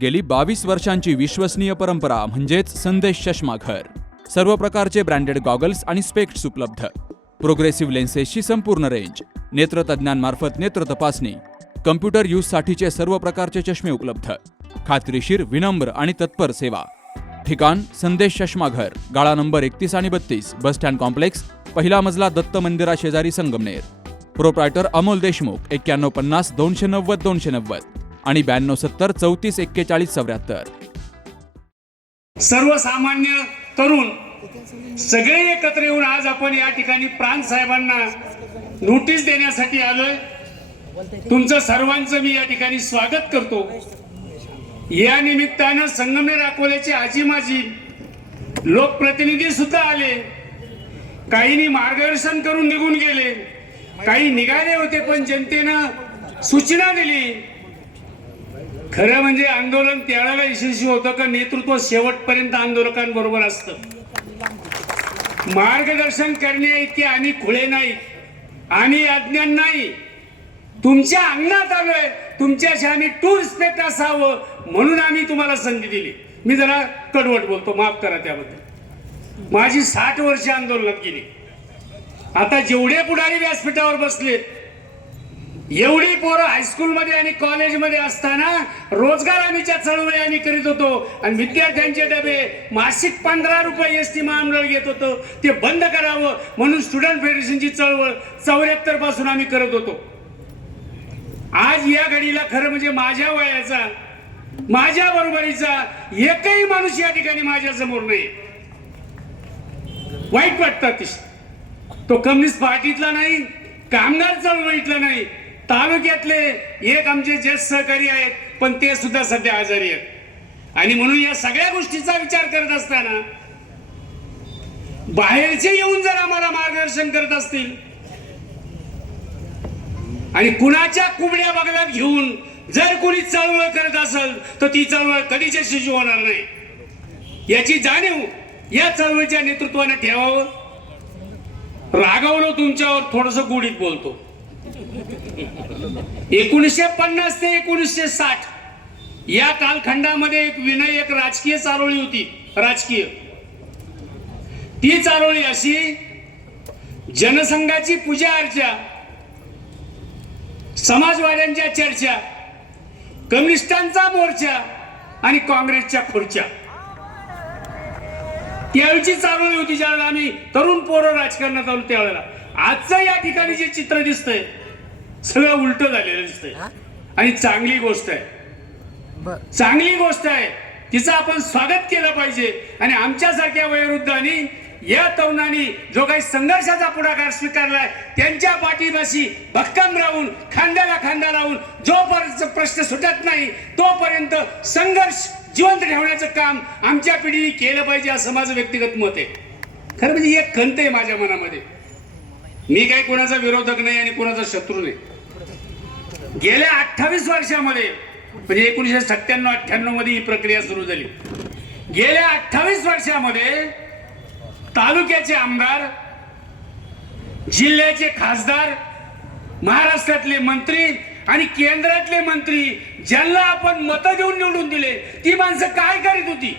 गेली 22 वर्षांची विश्वसनीय परंपरा म्हणजेच संदेश चष्मा घर. सर्व प्रकारचे ब्रँडेड गॉगल्स आणि स्पेक्ट्स उपलब्ध. प्रोग्रेसिव्ह लेन्सेसची संपूर्ण रेंज. नेत्रतज्ञांमार्फत नेत्र तपासणी. कम्प्युटर यूजसाठीचे सर्व प्रकारचे चष्मे उपलब्ध. खात्रीशीर, विनम्र आणि तत्पर सेवा. ठिकाण संदेश चष्मा घर, गाळा नंबर 31 आणि 32, बस स्टँड कॉम्प्लेक्स, पहिला मजला, दत्त मंदिरा शेजारी, संगमनेर. प्रोप्रायटर अमोल देशमुख. 9150 290 290 आणि 9270 34 41 74. सर्वसामान्य तरुण सगळे एकत्र येऊन आज आपण या ठिकाणी प्रांत साहेबांना नोटीस देण्यासाठी आलोय. तुमचं सर्वांचं मी या ठिकाणी स्वागत करतो. या निमित्तानं संगमनेर अकोल्याचे आजी माजी लोकप्रतिनिधी सुद्धा आले. काहींनी मार्गदर्शन करून निघून गेले, काही निघाले होते, पण जनतेनं सूचना दिली. खरं म्हणजे आंदोलन त्यावेळेला यशस्वी होतं का नेतृत्व शेवटपर्यंत आंदोलकांबरोबर असतं. मार्गदर्शन करणे इतके आम्ही खुळे नाही, आम्ही अज्ञान नाही. तुमच्या अंगणात आलोय, तुमच्याशी आम्ही टू रिस्पेक्ट असावं म्हणून आम्ही तुम्हाला संधी दिली. मी जरा कडवट बोलतो, माफ करा त्याबद्दल. माझी 60 वर्ष आंदोलनात गेली. आता जेवढे पुढारी व्यासपीठावर बसलेत, एवढी पोरं हायस्कूलमध्ये आणि कॉलेजमध्ये असताना रोजगार हमीच्या चळवळी आम्ही करीत होतो आणि विद्यार्थ्यांचे डबे मासिक 15 रुपये एसटी महामंडळ घेत होतं, ते बंद करावं म्हणून स्टुडंट फेडरेशनची चळवळ 74 पासून आम्ही करत होतो. आज या घडीला खरं म्हणजे माझ्या वयाचा, माझ्या बरोबरीचा एकही माणूस या ठिकाणी माझ्या समोर नाही. वाईट वाटतं. तो कम्युनिस्ट पार्टीतला नाही, कामगार चळवळीतला नाही, तालुक्यातले एक आमचे ज्येष्ठ सहकारी आहेत, पण ते सुद्धा सध्या आजारी आहेत. आणि म्हणून या सगळ्या गोष्टीचा विचार करत असताना बाहेरचे येऊन जर आम्हाला मार्गदर्शन करत असतील आणि कुणाच्या कुबड्या बगलात घेऊन जर कोणी चळवळ करत असेल तर ती चळवळ कधीच यशस्वी होणार नाही. याची जाणीव या चळवळीच्या नेतृत्वाने ठेवावं. रागावलो तुमच्यावर, थोडस गोडीत बोलतो. 1950 ते 1960 या कालखंडामध्ये एक विनय, एक राजकीय चारोळी होती. राजकीय ती चारोळी अशी: जनसंघाची पूजा अर्चा, समाजवाद्यांच्या चर्चा, कम्युनिस्टांचा मोर्चा आणि काँग्रेसच्या खुर्च्या. त्यावेळीची चारोळी होती ज्यावेळेला आम्ही तरुण पोरं राजकारणात आलो त्यावेळेला. आजचं या ठिकाणी जे चित्र दिसतंय सगळं उलट झालेलं दिसतंय. आणि चांगली गोष्ट आहे, चांगली गोष्ट आहे, तिचं आपण स्वागत केलं पाहिजे. आणि आमच्यासारख्या वयोवृद्धांनी, या तरुणांनी जो काही संघर्षाचा पुढाकार स्वीकारलाय त्यांच्या पाठीपाशी भक्कम राहून, खांद्याला खांदा लावून, जोपर्यंत प्रश्न सुटत नाही तोपर्यंत संघर्ष जिवंत ठेवण्याचं काम आमच्या पिढीने केलं पाहिजे, असं माझं व्यक्तिगत मत आहे. खरं म्हणजे एक खंत आहे माझ्या मनामध्ये. मी काही कोणाचा विरोधक नाही आणि कोणाचा शत्रू नाही. गेल्या 28 वर्षामध्ये म्हणजे 1997-98 मध्ये ही प्रक्रिया सुरू झाली. गेल्या 28 वर्षामध्ये तालुक्याचे आमदार, जिल्ह्याचे खासदार, महाराष्ट्रातले मंत्री आणि केंद्रातले मंत्री ज्यांना आपण मतं देऊन निवडून दिले, ती माणसं काय करीत होती?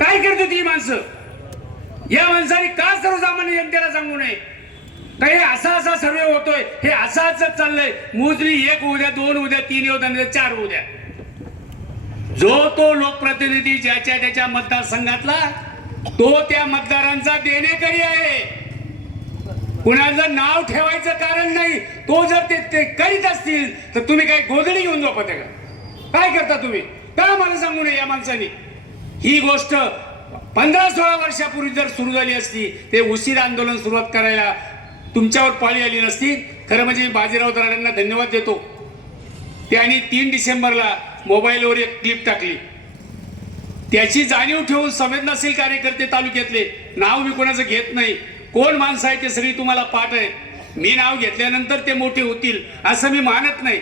काय करत होती ही माणसं? या माणसाने का सर्वसामान्य जनतेला सांगू नये? काही असा सर्वे होतोय, हे असंच चाललंय. मोजणी 1 उद्या, 2 उद्या, 3 उद्या, 4 उद्या. जो तो लोकप्रतिनिधी ज्याच्या त्याच्या मतदारसंघातला, तो त्या मतदारांचा देणेकरी आहे. कुणाचं नाव ठेवायचं कारण नाही. तो जर ते करीत असतील तर तुम्ही काय गोधडी घेऊन झोपत आहे का? काय करता तुम्ही? का मला सांगू नये या माणसाने? ही गोष्ट 15-16 वर्षापूर्वी जर सुरू झाली असती, ते उशीर आंदोलन सुरुवात करायला तुमच्यावर पाळी आली नसती. खरं म्हणजे बाजीराव दराडेंना धन्यवाद देतो. त्यांनी 3 डिसेंबरला मोबाईलवर एक क्लिप टाकली. त्याची जाणीव ठेवून संवेदनशील कार्यकर्ते तालुक्यातले, नाव मी कोणाचं घेत नाही, कोण माणसं आहे ते सगळी तुम्हाला पाठ आहे. मी नाव घेतल्यानंतर ते मोठे होतील असं मी मानत नाही.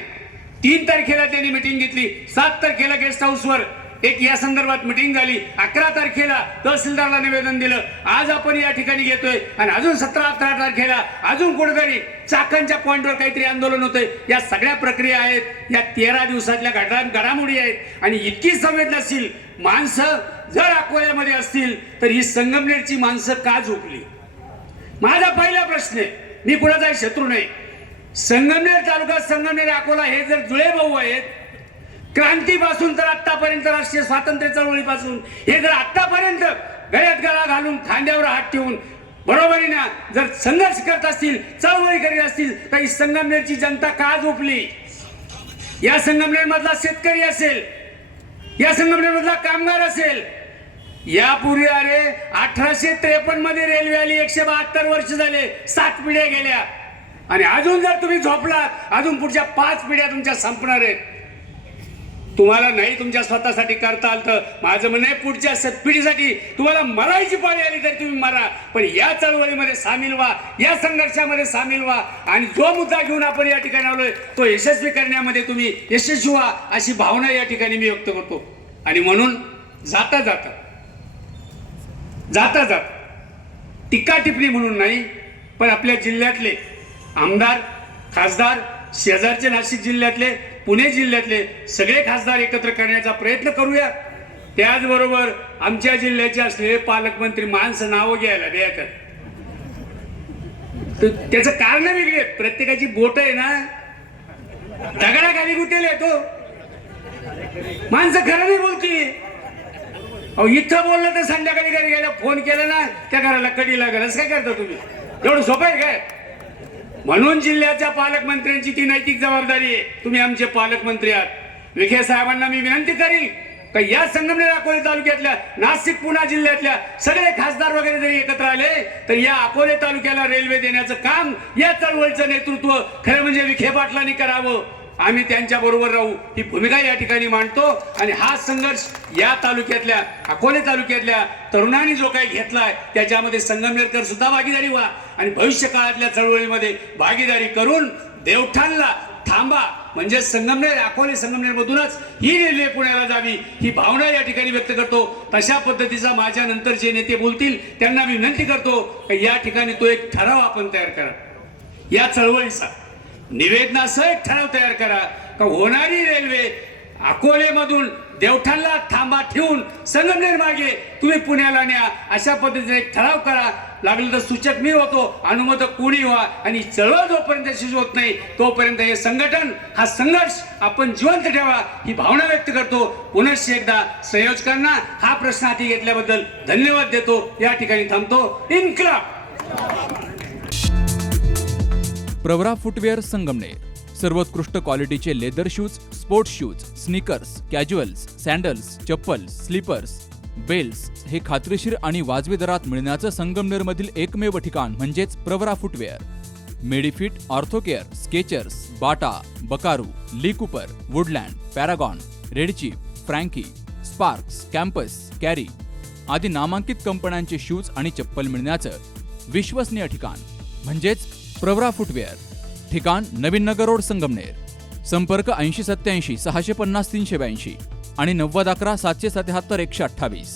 3 तारखेला त्यांनी मिटिंग घेतली, 7 तारखेला गेस्ट हाऊसवर एक या संदर्भात मिटिंग झाली, 11 तारखेला तहसीलदारला निवेदन दिलं, आज आपण या ठिकाणी घेतोय आणि अजून 17-18 तारखेला अजून कुठेतरी चाकणच्या पॉइंटवर काहीतरी आंदोलन होतंय. या सगळ्या प्रक्रिया आहेत, या 13 दिवसातल्या घडामोडी आहेत. आणि इतकी संवेदनशील माणसं जर अकोल्यामध्ये असतील तर ही संगमनेरची माणसं का झोपली? माझा पहिला प्रश्न आहे. मी कुणाचाही शत्रू नाही. संगमनेर तालुका, संगमनेर, अकोला हे जर जुळे भाऊ आहेत, क्रांतीपासून तर आतापर्यंत, राष्ट्रीय स्वातंत्र्य चळवळीपासून हे जर आतापर्यंत गळ्यात गळा घालून खांद्यावर हात ठेवून बरोबरीने जर संघर्ष करत असतील, चळवळी करीत असतील, तर ही संगमनेरची जनता का झोपली? या संगमनेर मधला शेतकरी असेल, या संगमनेर मधला कामगार असेल, यापूर्वी अरे 1853 मध्ये रेल्वे आली, 172 वर्ष झाले, 7 पिढ्या गेल्या आणि अजून जर तुम्ही झोपलात, अजून पुढच्या 5 पिढ्या तुमच्या संपणार आहेत. तुम्हाला नाही तुमच्या स्वतःसाठी करता आलं तर माझं म्हणणं आहे, पुढच्या पिढीसाठी तुम्हाला मरायची पाळी आली तरी तुम्ही मरा, पण या चळवळीमध्ये सामील व्हा, या संघर्षामध्ये सामील व्हा आणि जो मुद्दा घेऊन आपण या ठिकाणी आलोय तो यशस्वी करण्यामध्ये तुम्ही यशस्वी व्हा, अशी भावना या ठिकाणी मी व्यक्त करतो. आणि म्हणून जाता जाता टीका टिप्पणी म्हणून नाही, पण आपल्या जिल्ह्यातले आमदार, खासदार, शेजारचे नाशिक जिल्ह्यातले, पुणे जिल्ह्यातले सगळे खासदार एकत्र करण्याचा प्रयत्न करूया. त्याचबरोबर आमच्या जिल्ह्याचे असलेले पालकमंत्री माणसं नावं घ्यायला द्यायचं, त्याचं कारण वेगळी आहे. प्रत्येकाची बोट आहे ना दगडाखाली गुतेल येतो, माणसं खरं नाही बोलती. अहो इथं बोललं तर संध्याकाळी घरी गेला, फोन केला ना त्या घराला कडी लागेल, असं काय करता तुम्ही? एवढं सोपं आहे काय? म्हणून जिल्ह्याच्या पालकमंत्र्यांची ती नैतिक जबाबदारी आहे. तुम्ही आमचे पालकमंत्री आहात. विखे साहेबांना मी विनंती करील का या संगमनेर अकोले तालुक्यातल्या, नाशिक, पुणे जिल्ह्यातल्या सगळे खासदार वगैरे जरी एकत्र आले तर या अकोले तालुक्याला रेल्वे देण्याचं काम, या चळवळीचं नेतृत्व खरं म्हणजे विखे पाटलांनी करावं. आम्ही त्यांच्या बरोबर राहू ही भूमिका या ठिकाणी मांडतो. आणि हा संघर्ष या तालुक्यातल्या, अकोले तालुक्यातल्या तरुणांनी जो काही घेतलाय त्याच्यामध्ये संगमनेरकर सुद्धा भागीदारी व्हा आणि भविष्य काळातल्या चळवळीमध्ये भागीदारी करून देवठाणला थांबा, म्हणजे संगमनेर, अकोले संगमनेर मधूनच ही रेल्वे पुण्याला जावी ही भावना या ठिकाणी व्यक्त करतो. तशा पद्धतीचा माझ्या नंतर जे नेते बोलतील त्यांना मी विनंती करतो की या ठिकाणी तो एक ठराव आपण तयार करा. या चळवळीचा निवेदनासह एक ठराव तयार करा का होणारी रेल्वे अकोलेमधून देवठाणला थांबा ठेवून संगमनेर मागे तुम्ही पुण्याला न्या, अशा पद्धतीने एक ठराव करा. लागलं तर सूचक मी होतो, अनुमोदक कोणी व्हा. आणि चळवळ जोपर्यंत यशस्वी होत नाही तोपर्यंत हे संघटन, हा संघर्ष आपण जिवंत ठेवा ही भावना व्यक्त करतो. पुनश्च एकदा संयोजकांना हा प्रश्न हाती घेतल्याबद्दल धन्यवाद देतो. या ठिकाणी थांबतो. इन्क्लाब. प्रवरा फुटवेअर संगमनेर सर्वोत्कृष्ट क्वालिटीचे leather shoes, sports shoes, sneakers, casuals, sandals, chappals, slippers, belts हे खात्रीशीर आणि वाजवी दरात मिळण्याचं संगमनेरमधील एकमेव ठिकाण म्हणजेच Pravara footwear. Medifit, Orthocare, Skechers, Bata, Buckaroo, Lee Cooper, Woodland, Paragon, Red Chief, Franky, Sparx, Campus, Carry आदी नामांकित कंपन्यांचे शूज आणि चप्पल मिळण्याचं विश्वसनीय ठिकाण म्हणजेच प्रवरा फुटवेअर. ठिकाण नवीन नगर रोड, संगमनेर. संपर्क 8087 650 382 आणि 9011 777 128.